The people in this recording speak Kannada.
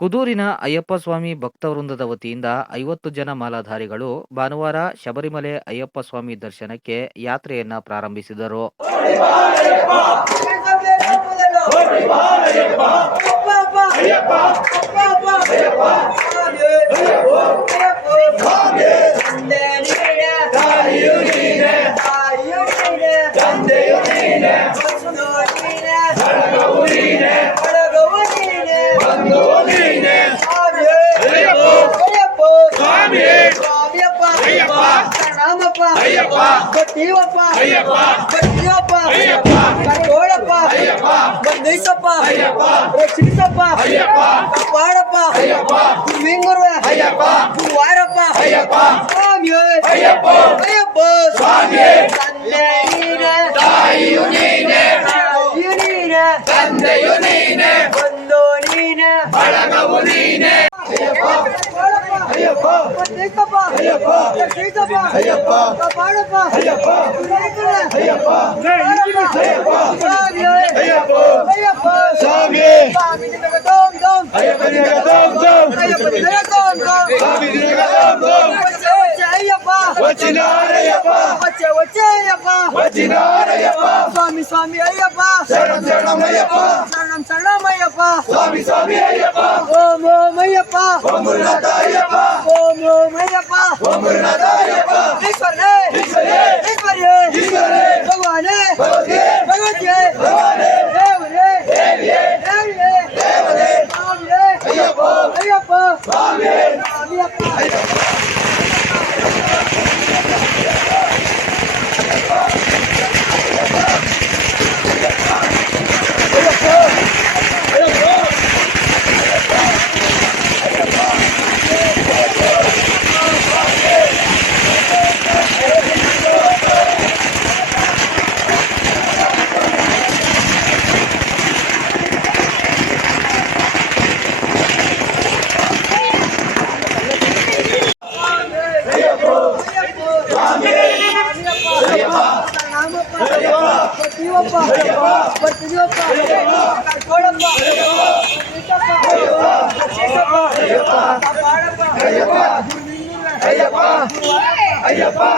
ಕುದೂರಿನ ಅಯ್ಯಪ್ಪಸ್ವಾಮಿ ಭಕ್ತವೃಂದದ ವತಿಯಿಂದ 50 ಜನ ಮಾಲಾಧಾರಿಗಳು ಭಾನುವಾರ ಶಬರಿಮಲೆ ಅಯ್ಯಪ್ಪಸ್ವಾಮಿ ದರ್ಶನಕ್ಕೆ ಯಾತ್ರೆಯನ್ನ ಪ್ರಾರಂಭಿಸಿದರು. Swami Swami Ayyappa, Saranam Saranam Ayyappa, Saranam Saranam Ayyappa, Swami Swami Ayyappa, Om Om Ayyappa, Om Murunatha Ayyappa, Om Om Ayyappa, Om Murunatha Ayyappa, Ishware, Ishware, Ishware, Ishware, Bhagwane, Bhagwate, Bhagwate, Bhagwane, Devare, Deviye, Deviye, Devare, Swami Ayyappa, Ayyappa, Swami Ayyappa, Ayyappa. Ayyappa